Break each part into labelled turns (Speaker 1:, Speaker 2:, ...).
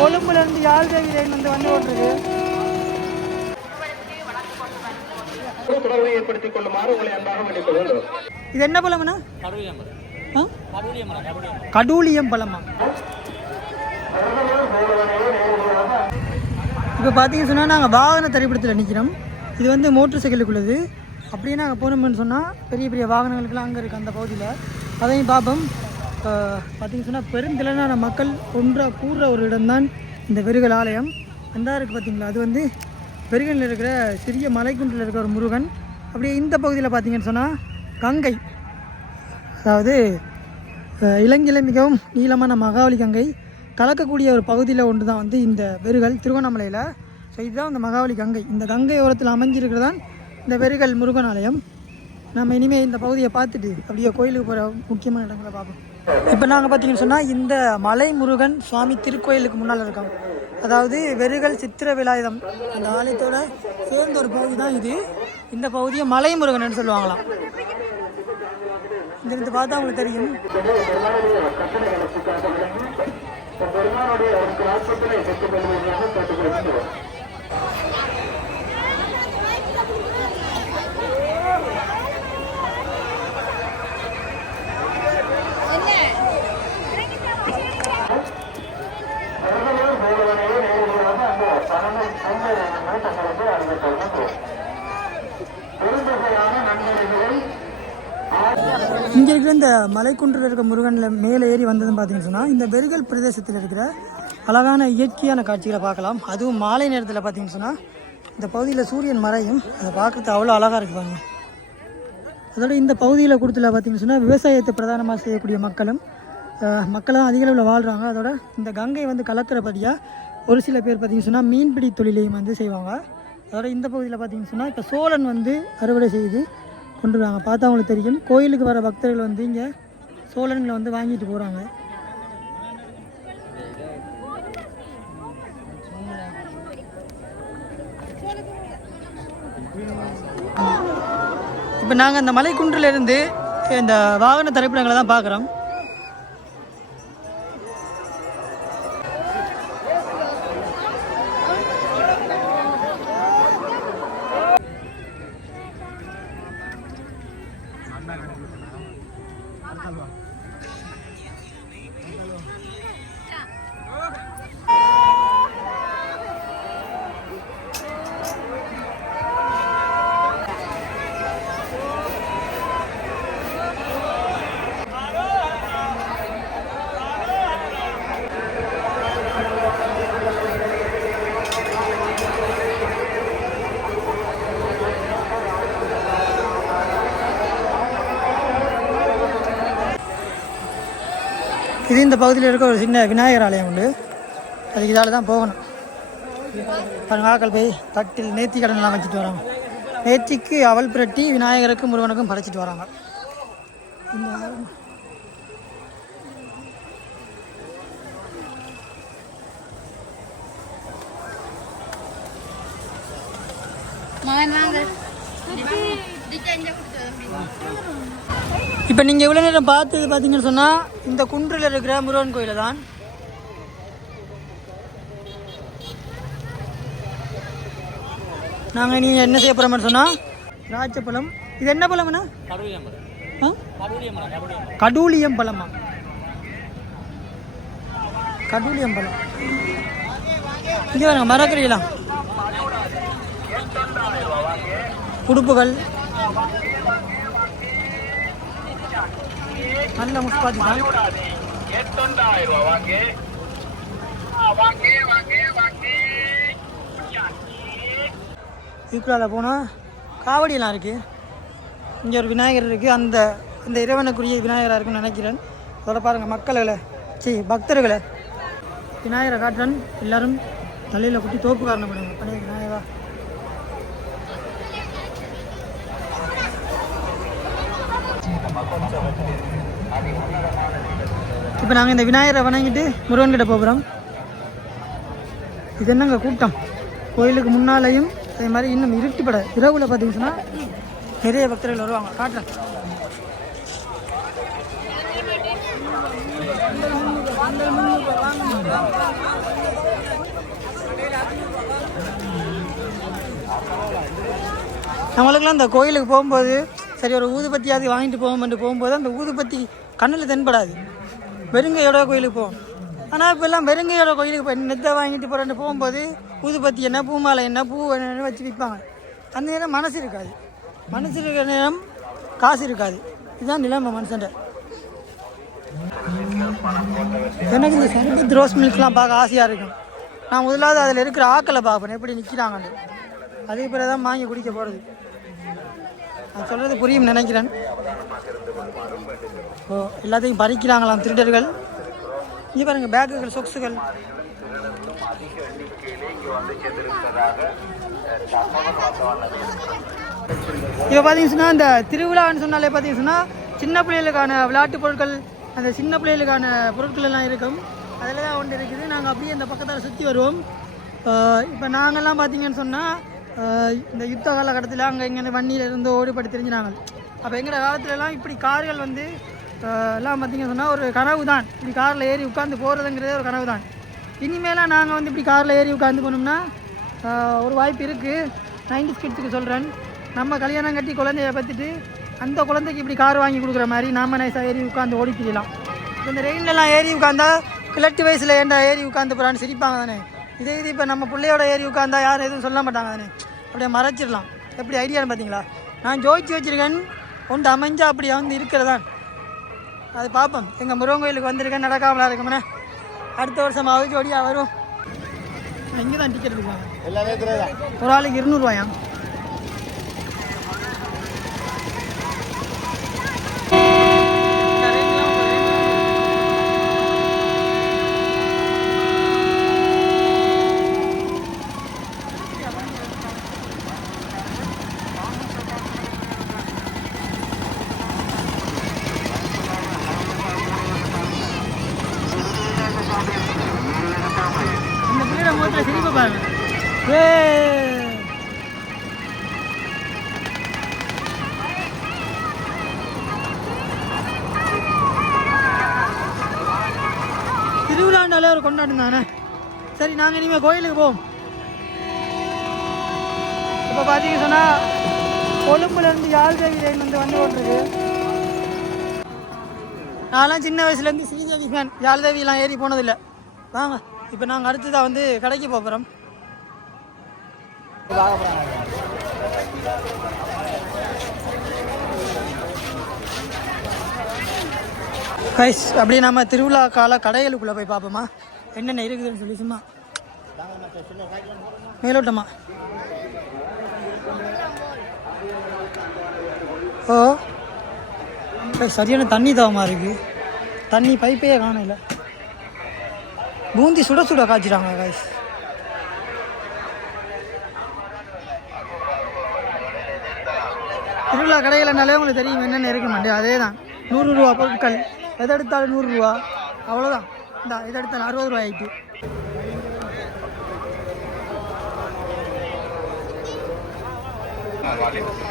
Speaker 1: கொழும்புல இருந்து யாழ்தேவி லைன் வந்து வந்து ஓட்டுருக்கு
Speaker 2: தொடர்பை ஏற்படுத்திக் கொள்ளுமாறு உங்களை அன்பாக வேண்டிக் கொள்கிறோம்
Speaker 1: இது என்ன பழம்னா? ஆ? கடூலியம் பழமா இப்போ பார்த்தீங்கன்னு சொன்னால் நாங்கள் வாகன திரைப்படத்தில் நிற்கிறோம் இது வந்து மோட்டர் சைக்கிளுக்குள்ளது அப்படியே நாங்கள் போனோம்னு சொன்னால் பெரிய பெரிய வாகனங்களுக்கெல்லாம் அங்கே இருக்குது அந்த பகுதியில். அதையும் பார்ப்போம் பார்த்திங்க சொன்னால் பெருந்திலனான மக்கள் ஒன்றாக கூடுற ஒரு இடம்தான் இந்த வெறுகல் ஆலயம். அந்த இருக்குது பார்த்திங்களா அது வந்து வெறுகலில் இருக்கிற சிறிய மலைக்குன்றில் இருக்கிற ஒரு முருகன். அப்படியே இந்த பகுதியில் பார்த்திங்கன்னு சொன்னால் கங்கை. அதாவது இலங்கையில் மிகவும் நீளமான மகாவலி கங்கை. கலக்கக்கூடிய ஒரு பகுதியில் ஒன்று தான் வந்து இந்த வெறுகல் திருவண்ணாமலையில். ஸோ இதுதான் இந்த மகாவலி கங்கை. இந்த கங்கை ஓரத்தில் அமைஞ்சிருக்கிறதான் இந்த வெறுகல் முருகன் ஆலயம். நம்ம இனிமேல் இந்த பகுதியை பார்த்துட்டு அப்படியே கோயிலுக்கு போகிற முக்கியமான இடங்களை பார்ப்போம். இப்போ நாங்கள் பார்த்தீங்கன்னு சொன்னால் இந்த மலை முருகன் சுவாமி திருக்கோயிலுக்கு முன்னால் இருக்கோம் அதாவது வெறுகல் சித்திர விலாயுதம். அந்த ஆலயத்தோட சேர்ந்த ஒரு பகுதி தான் இது. இந்த பகுதியை மலை முருகன் சொல்லுவாங்களாம் இங்கிருந்து பார்த்தா உங்களுக்கு தெரியும்.
Speaker 2: பெருமானுடைய
Speaker 1: இங்கே இருக்கிற இந்த மலைக்குன்றில் இருக்க முருகனில் மேலே ஏறி வந்ததுன்னு பார்த்தீங்கன்னு சொன்னால் இந்த வெறுகல் பிரதேசத்தில் இருக்கிற அழகான இயற்கையான காட்சிகளை பார்க்கலாம். அதுவும் மாலை நேரத்தில் பார்த்தீங்கன்னு சொன்னால் இந்த பகுதியில் சூரியன் மறையும். அதை பார்க்கறதுக்கு அவ்வளோ அழகாக இருக்குவாங்க அதோட இந்த பகுதியில் கொடுத்துல பார்த்தீங்கன்னு சொன்னால் விவசாயத்தை பிரதானமாக செய்யக்கூடிய மக்களும் மக்களும் அதிக அளவில் வாழ்கிறாங்க அதோட இந்த கங்கை வந்து கலக்கிறபடியாக ஒரு சில பேர் பார்த்தீங்கன்னு சொன்னால் மீன்பிடி தொழிலையும் வந்து செய்வாங்க. அதோட இந்த பகுதியில் பார்த்திங்க சொன்னால் இப்போ சோழன் வந்து அறுவடை செய்து கொண்டு பார்த்தா அவங்களுக்கு தெரியும். கோயிலுக்கு வர பக்தர்கள் வந்து இங்கே சோழன்களை வந்து வாங்கிட்டு போகிறாங்க இப்போ நாங்கள் அந்த மலைக்குன்றில் இருந்து இந்த வாகன தரைப்பிடங்களை தான் பார்க்குறோம். இந்த பகுதியில் இருக்க ஒரு சின்ன விநாயகர் ஆலயம் உண்டு. அதுக்கு இதால் தான் போகணும். ஆக்கள் போய் தட்டில் நேர்த்தி கடன்லாம் வச்சுட்டு வராங்க. நேர்த்திக்கு அவல் பிரட்டி விநாயகருக்கும் முருகனுக்கும் படைச்சிட்டு வராங்க. இந்த
Speaker 3: மகன் வாங்க.
Speaker 1: இப்போ நீங்கள் இவ்வளோ நேரம் பார்த்தது பார்த்தீங்கன்னு சொன்னால் இந்த குன்றில் இருக்கிற முருகன் கோயிலை தான். நாங்கள் நீங்கள் என்ன செய்ய போகிறோம்னு சொன்னால் ராஜப்பழம் இது என்ன பழம்னா ஆ? கடூலியம் பழமா கடூலியம் பழம் இங்கே வாங்க மரக்கறியெல்லாம். உடுப்புகள். நல்ல முஸ்பாத்தி தான்.
Speaker 2: எட்டொண்டாயிரம் ரூபாய் வாங்க. வாங்க வாங்க வாங்க.
Speaker 1: ஈக்குவலால் போனால் காவடியெல்லாம் இருக்குது இங்கே ஒரு விநாயகர் இருக்குது அந்த இந்த இறைவனுக்குரிய விநாயகராக இருக்குன்னு நினைக்கிறேன். அதோட பாருங்கள் மக்கள்களை சி பக்தர்களை. விநாயகரை காட்டுறன். எல்லாரும் தலையில் குட்டி தோப்பு காரணம் பண்ணுங்க பழைய இப்போ நாங்கள் இந்த விநாயகரை வணங்கிட்டு முருகன்கிட்ட போகிறோம் இது என்னங்க கூட்டம். கோயிலுக்கு முன்னாலையும் அதே மாதிரி இன்னும் இருட்டிப்பட. இரவுல பார்த்தீங்கன்னா நிறைய பக்தர்கள் வருவாங்க. காட்டுறேன். நம்மளுக்குலாம் இந்த கோயிலுக்கு போகும்போது சரி ஒரு ஊதுபத்தியாவது வாங்கிட்டு போவோம்ட்டு போகும்போது அந்த ஊதுபத்தி கண்ணில் தென்படாது. வெறுங்கையோட கோயிலுக்கு போவோம் ஆனால் இப்போல்லாம் வெறுங்கையோட கோயிலுக்கு போய் நெத்தை வாங்கிட்டு போகிறேன்னு போகும்போது ஊதுபத்தி என்ன பூ மாலை என்ன பூ என்ன வச்சு விற்பாங்க. அந்த நேரம் மனசு இருக்காது. மனசு இருக்கிற நேரம் காசு இருக்காது. இதுதான் நிலைமை மனுஷன் எனக்கு இந்த சர்பத் ரோஸ் மில்க்லாம் பார்க்க ஆசையாக இருக்கும். நான் முதலாவது அதில் இருக்கிற ஆக்களை பார்ப்பேன். எப்படி நிற்கிறாங்கன்னு அதுக்கு பிறகு தான் வாங்கி குடிக்க போகிறது நான் சொல்கிறது புரியும் நினைக்கிறேன். ஓ எல்லாத்தையும் பறிக்கிறாங்களாம் திருடர்கள். இங்கே பாருங்கள் பேக்குகள் சொக்ஸுகள் இப்போ பார்த்தீங்கன்னு சொன்னால் இந்த திருவிழான்னு சொன்னாலே பார்த்தீங்கன்னு சொன்னால் சின்ன பிள்ளைகளுக்கான விளையாட்டு பொருட்கள் அந்த சின்ன பிள்ளைகளுக்கான பொருட்கள் எல்லாம் இருக்கும். அதில் தான் ஒன்று இருக்குது. நாங்கள் அப்படியே இந்த பக்கத்தில் சுற்றி வருவோம். இப்போ நாங்கள்லாம் பார்த்தீங்கன்னு சொன்னால் இந்த யுத்த காலகட்டத்தில் அங்கே இங்கே வண்டியில் இருந்து ஓடிப்பட்டு தெரிஞ்சினாங்க. அப்போ எங்களோட காலத்துலலாம் இப்படி கார்கள் வந்து எல்லாம் பார்த்தீங்கன்னு சொன்னால் ஒரு கனவு தான். இப்படி காரில் ஏறி உட்காந்து போகிறதுங்கிறதே ஒரு கனவு தான். இனிமேலாம் நாங்கள் வந்து இப்படி காரில் ஏறி உட்காந்து போனோம்னா ஒரு வாய்ப்பு இருக்குது நைன்டி கிட்ஸுக்கு சொல்கிறேன் நம்ம கல்யாணம் கட்டி குழந்தைய பற்றிட்டு அந்த குழந்தைக்கு இப்படி கார் வாங்கி கொடுக்குற மாதிரி நாம நைஸாக ஏறி உட்காந்து ஓடி திரியலாம் இந்த ரெயின்லலாம் ஏறி உட்காந்தா கிழட்டு வயசில் ஏன்டா ஏறி உட்காந்து போகிறான்னு சிரிப்பாங்க தானே. இதே இது இப்போ நம்ம பிள்ளையோட ஏறி உட்காந்தா யாரும் எதுவும் சொல்ல மாட்டாங்க தானே? அப்படியே மறைச்சிடலாம். எப்படி ஐடியான்னு பார்த்தீங்களா நான் ஜோதிச்சு வச்சிருக்கேன். ஒன்று அமைஞ்சா அப்படி வந்து இருக்கிறதான் அது பார்ப்போம் எங்கள் முருகன் கோயிலுக்கு வந்திருக்கேன். நடக்காமலா இருக்குமே அடுத்த வருஷம் அவை ஜோடியாக வரும். இங்கே தான் டிக்கெட்
Speaker 2: தெரியாதான்
Speaker 1: ஒரு ஆளுக்கு இருநூறுவாயா? திருவிழாண்டாலே தானே சரி நாங்கள் இனிமேல் கோயிலுக்கு போவோம். இப்போ பார்த்தீங்க சொன்னால் கொழும்புலேருந்து யாழ்தேவி லைன் வந்து வந்து ஓட்டுருக்கு நான்லாம் சின்ன வயசுலேருந்து ஸ்ரீதேவி ஃபேன் யாழ்தேவிலாம் ஏறி போனதில்லை. வாங்க இப்போ நாங்கள் அடுத்ததாக வந்து கடைக்கு போகிறோம் கைஸ் அப்படியே நம்ம திருவிழா கால கடைகளுக்குள்ளே போய் பார்ப்போமா? என்னென்ன இருக்குதுன்னு சொல்லி சும்மா. மேலோட்டமா. ஓ. சரியான தண்ணி தவமாக இருக்கு. தண்ணி பைப்பே காணல. பூந்தி சுட சுட காய்ச்சிட்டாங்க காய்ஸ் திருவிழா கடைகள்னாலே உங்களுக்கு தெரியும் என்னென்ன இருக்க மாட்டேன் அதே தான் நூறுரூவா பொருட்கள். எதை எடுத்தாலும் நூறுரூவா அவ்வளோதான் இந்த எதை அறுபது ரூபாய் ஆயிட்டு.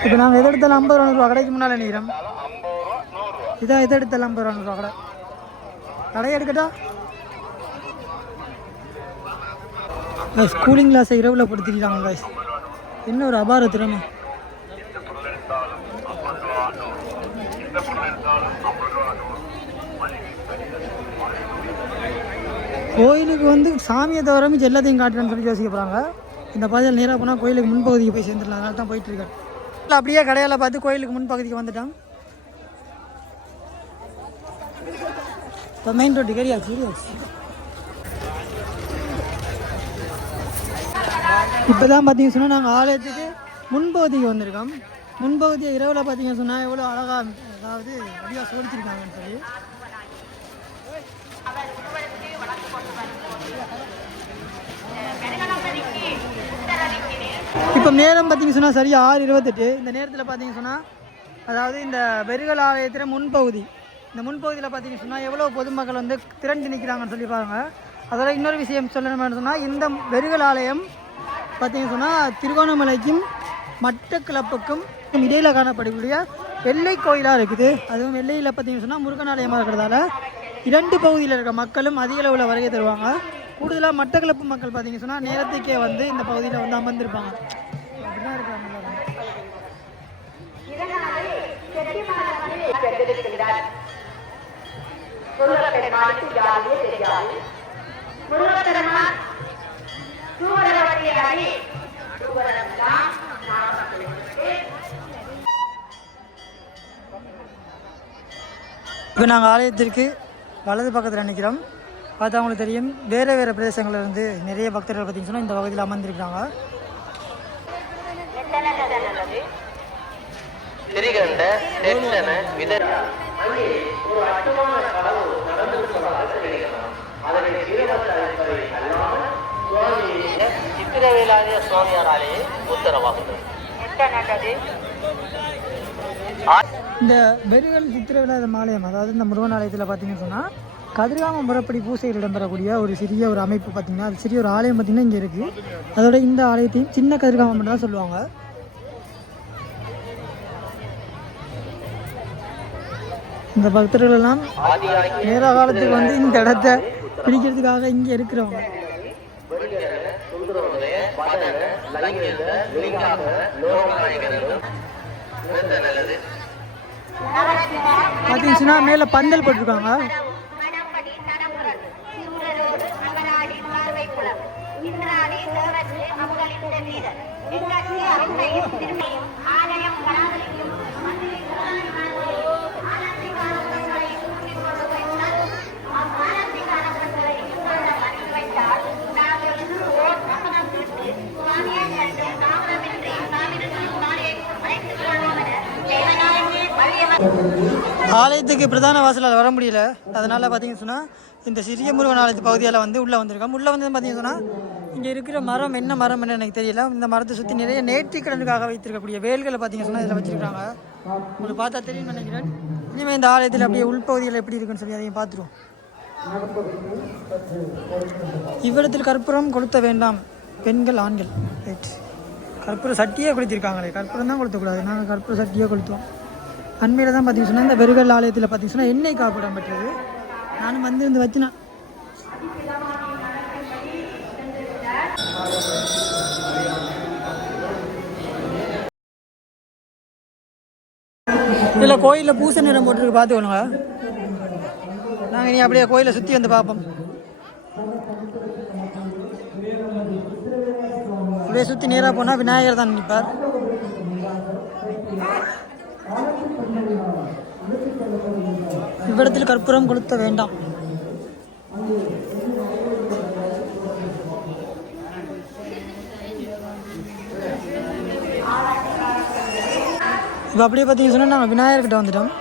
Speaker 1: இப்போ நாங்கள் எதை எடுத்தாலும் ஐம்பது ரூபா ரூபா கடைக்கு முன்னால் நிற்கிறோம். இதான் எதை எடுத்தாலும் ஐம்பது ரூபா ரூபா கடை. கடையை எடுக்கட்டா? ஸ்கூலிங் கிளாஸை இரவில் படுத்திக்கிறாங்க காய்ஸ் என்ன ஒரு அபார திறமை. கோயிலுக்கு வந்து சாமியை தவிர மிச்சம் எல்லாத்தையும் காட்டுறேன்னு சொல்லி யோசிக்க போகிறாங்க இந்த பாதையில் நேராக போனால் கோயிலுக்கு முன்பகுதிக்கு போய் சேர்ந்துடலாம். அதனால தான் போயிட்டு இருக்கேன் அப்படியே கடையால் பார்த்து கோயிலுக்கு முன்பகுதிக்கு வந்துட்டோம். இப்போ மெயின் ரோட்டு கேரியாச்சு ஏரியாச்சு இப்போ தான் பார்த்தீங்கன்னு சொன்னால் நாங்கள் ஆலயத்துக்கு முன்பகுதிக்கு வந்திருக்கோம். முன்பகுதியை இரவில் பார்த்தீங்கன்னு சொன்னால் எவ்வளோ அழகாக அதாவது அப்படியே சோதிச்சிருக்காங்கன்னு சொல்லி. இப்போ நேரம் பார்த்தீங்க சொன்னால் சரியாக ஆறு இருபத்தெட்டு. இந்த நேரத்தில் பார்த்தீங்க சொன்னால் அதாவது இந்த பெருகல் ஆலயத்தில் முன்பகுதி. இந்த முன்பகுதியில் பார்த்தீங்க சொன்னால் எவ்வளோ பொதுமக்கள் வந்து திரண்டு நிற்கிறாங்கன்னு சொல்லி பாருங்க. அதோட இன்னொரு விஷயம் சொல்லணும்னு சொன்னால் இந்த வெறுகல் ஆலயம் பார்த்தீங்க சொன்னால் திருகோணமலைக்கும் மட்டக்கிளப்புக்கும் இடையில் காணப்படக்கூடிய வெள்ளை கோயிலாக இருக்குது. அதுவும் வெள்ளையில் பார்த்தீங்கன்னு சொன்னால் முருகன் ஆலயமாக இருக்கிறதால இரண்டு பகுதியில் இருக்க மக்களும் அதிக அளவில் வருகை தருவாங்க. கூடுதலாக மட்டக்களப்பு மக்கள் பார்த்தீங்க சொன்னால் நேரத்துக்கே வந்து இந்த பகுதியில் வந்து அமர்ந்திருப்பாங்க. அப்படிதான் இருக்காங்க இப்போ நாங்கள் ஆலயத்திற்கு வலது பக்கத்தில் நிற்கிறோம் பார்த்தா அவங்களுக்கு தெரியும். வேறு வேறு பிரதேசங்கள்ல இருந்து நிறைய பக்தர்கள் பார்த்தீங்கன்னு சொன்னால் இந்த பகுதியில் அமர்ந்திருக்கிறாங்க.
Speaker 4: திரிகண்ட சித்திரவேலாதிய உத்தரவாகுது.
Speaker 1: இந்த வெறுகல் சித்திரவிழாத ஆலயம் அதாவது இந்த முருகன் ஆலயத்தில் பார்த்தீங்கன்னு சொன்னால் கதிர்காம முறைப்படி பூசையில் இடம்பெறக்கூடிய ஒரு சிறிய ஒரு அமைப்பு பார்த்தீங்கன்னா அது சிறிய ஒரு ஆலயம் பார்த்தீங்கன்னா இங்கே இருக்குது அதோட இந்த ஆலயத்தையும் சின்ன கதிர்காமம் மட்டும் தான் சொல்லுவாங்க. இந்த பக்தர்கள் எல்லாம் நேர காலத்துக்கு வந்து இந்த இடத்த பிடிக்கிறதுக்காக இங்கே இருக்கிறவங்க. பார்த்தீங்கன்னா மேலே பந்தல் போட்டிருக்காங்க. ஆலயத்துக்கு பிரதான வாசலால் வர முடியல. அதனால் பார்த்தீங்கன்னு சொன்னால் இந்த சிறிய முருகன் ஆலயத்து பகுதியால் வந்து உள்ளே வந்திருக்கோம் உள்ளே வந்து பார்த்தீங்கன்னா இங்கே இருக்கிற மரம் என்ன மரம் என்ன எனக்கு தெரியல. இந்த மரத்தை சுற்றி நிறைய நேர்த்திக்கடனுக்காக வைத்திருக்கக்கூடிய வேல்களை பார்த்தீங்கன்னா சொன்னால் இதில் வச்சுருக்காங்க. உங்களுக்கு பார்த்தா தெரியும் நினைக்கிறேன். இனிமேல் இந்த ஆலயத்தில் அப்படியே உள்பகுதியில் எப்படி இருக்குன்னு சொல்லி அதையும் பார்த்துருவோம். இவ்விடத்தில் கற்பூரம் கொளுத்த வேண்டாம். பெண்கள் ஆண்கள். ரைட் கற்பூர சட்டியே கொளுத்திருக்காங்களே. கற்பூரம் தான் கொளுத்தக்கூடாது. நாங்கள் கற்பூர சட்டியே கொளுத்துவோம். அண்மையில் தான் பார்த்தீங்கன்னு சொன்னால் இந்த வெறுகல் ஆலயத்தில் பார்த்தீங்கன்னா சொன்னால் எண்ணெய் காப்பிடம் பெற்றது நானும் வந்து இருந்து வச்சுனா. இதில் கோயிலில் பூசை நிறம் போட்டுருக்கு பார்த்துக்கணுங்க நாங்கள் இனி அப்படியே கோயிலை சுற்றி வந்து பார்ப்போம். அப்படியே சுற்றி நேராக போனால் விநாயகர் தான் நிற்பார் அவ்விடத்தில் கற்பூரம் கொளுத்த வேண்டாம். இப்போ அப்படியே பார்த்தீங்கன்னு சொன்னால் நாங்கள் விநாயகர்கிட்ட வந்துட்டோம்.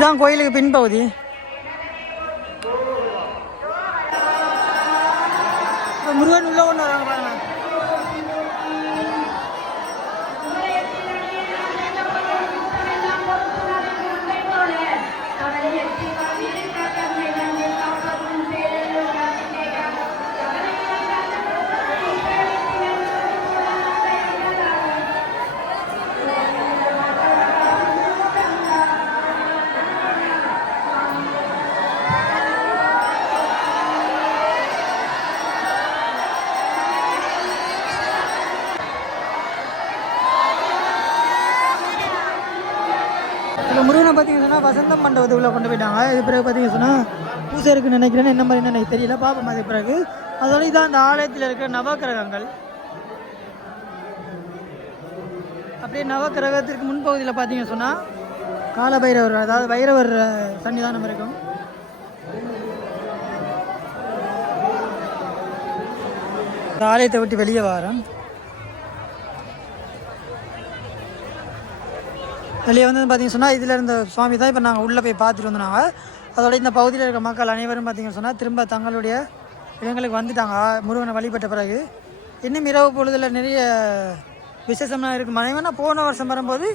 Speaker 1: இதான் கோயிலுக்கு பின்பகுதி இப்போ முருகனை பார்த்தீங்கன்னா சொன்னால் வசந்த மண்டபத்துக்குள்ளே கொண்டு போயிட்டாங்க. இது பிறகு பார்த்தீங்கன்னா சொன்னால் பூசை இருக்குன்னு நினைக்கிறேன்னு என்ன மாதிரி எனக்கு தெரியல. பார்ப்போம் அது பிறகு. அதோட இதான் அந்த ஆலயத்தில் இருக்கிற நவக்கிரகங்கள். அப்படியே நவக்கிரகத்திற்கு முன்பகுதியில் பார்த்தீங்கன்னு சொன்னால் காலபைரவர் அதாவது பைரவர் சன்னிதானம் இருக்கும். இந்த ஆலயத்தை விட்டு வெளியே வரோம். வெளியே வந்து பார்த்தீங்கன்னு சொன்னால் இதில் இருந்த சுவாமி தான் இப்போ நாங்கள் உள்ளே போய் பார்த்துட்டு வந்தோம் அதோட இந்த பகுதியில் இருக்க மக்கள் அனைவரும் பார்த்தீங்கன்னு சொன்னால் திரும்ப தங்களுடைய இடங்களுக்கு வந்துட்டாங்க. முருகனை வழிபட்ட பிறகு இன்னும் இரவு பொழுதில் நிறைய விசேஷம்லாம் இருக்குது மனைவனா போன வருஷம் வரும்போது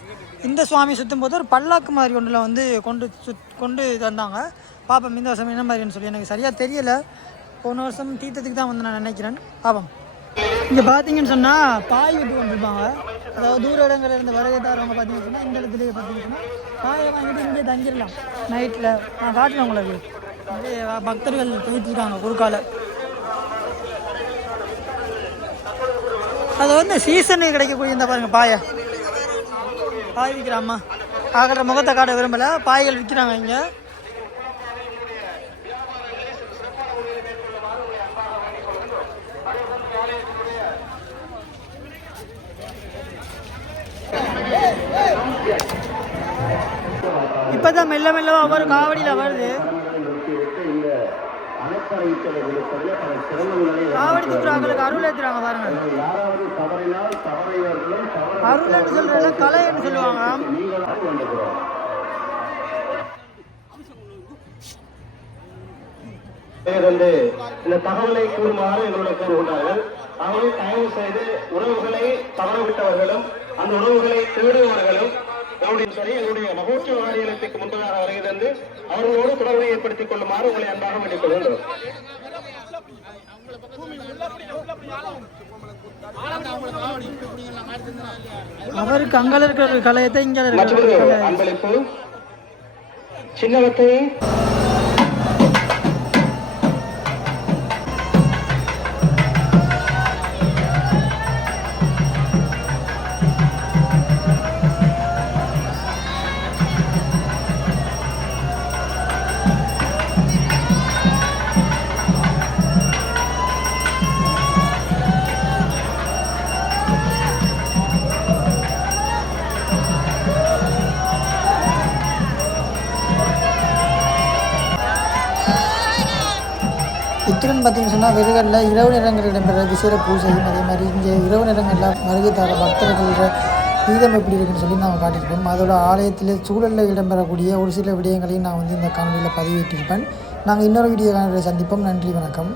Speaker 1: இந்த சுவாமி சுற்றும் போது ஒரு பல்லாக்கு மாதிரி ஒன்றில் வந்து கொண்டு சுத் கொண்டு தந்தாங்க. பாப்பம் இந்த வருஷம் என்ன மாதிரின்னு சொல்லி எனக்கு சரியாக தெரியலை. போன வருஷம் தீர்த்தத்துக்கு தான் வந்து நான் நினைக்கிறேன். பாப்பம். இங்கே பார்த்தீங்கன்னு சொன்னால் பாய் விட்டு கொண்டிருப்பாங்க அதாவது தூர இடங்கள்ல இருந்து வருகை தரவங்க பார்த்தீங்கன்னா இந்த இடத்துலேயே பார்த்தீங்கன்னா பாயை வாங்கிட்டு இங்கே தங்கிடலாம். நைட்டில் நான் காட்டினேன் உங்களுக்கு. நிறைய பக்தர்கள் போயிட்டு இருக்காங்க குறுக்கால. அது வந்து சீசனுக்கு கிடைக்கக்கூடிய இந்த பாருங்க பாயை. பாய் விற்கிறாம்மா ஆகிற முகத்தை காட்ட விரும்பல. பாய்கள் விற்கிறாங்க இங்கே. இப்போ தான் மெல்ல மெல்ல ஒவ்வொரு காவடியில் வருது. காவடி தூக்குறாங்களுக்கு அருள் ஏற்றுறாங்க பாருங்க. அருள்னு சொல்றதுல கலைன்னு சொல்லுவாங்க.
Speaker 2: வந்து இந்த தகவலை கூறுமாறு எங்களோட கூறுகின்றார்கள். ஆகவே தயவு செய்து உறவுகளை தவறவிட்டவர்களும் அந்த உறவுகளை தேடுபவர்களும் சரி எங்களுடைய மகோற்சவ ஆலயத்துக்கு முன்பதாக வருகை தந்து அவர்களோடு தொடர்பை ஏற்படுத்திக் கொள்ளுமாறு உங்களை அன்பாக வேண்டிக் கொள்கின்றோம்.
Speaker 1: அவருக்கு அங்கே இருக்கிற கலையத்தை இங்கே
Speaker 2: அன்பளிப்பு சின்னவத்தை
Speaker 1: இத்துடன் பார்த்தீங்கன்னு சொன்னால் வெறுகளில் இரவு நேரங்களில் இடம்பெற விசேட பூஜையும் அதே மாதிரி இங்கே இரவு நேரங்களில் வருகை தர பக்தர்கள வீதம் எப்படி இருக்குன்னு சொல்லி நாங்கள் காட்டியிருப்போம் அதோட ஆலயத்தில் சூழலில் இடம்பெறக்கூடிய ஒரு சில விடயங்களையும் நான் வந்து இந்த காணொலியில் பதிவேற்றிருப்பேன். நாங்கள் இன்னொரு வீடியோ காணொலியில் சந்திப்போம். நன்றி வணக்கம்.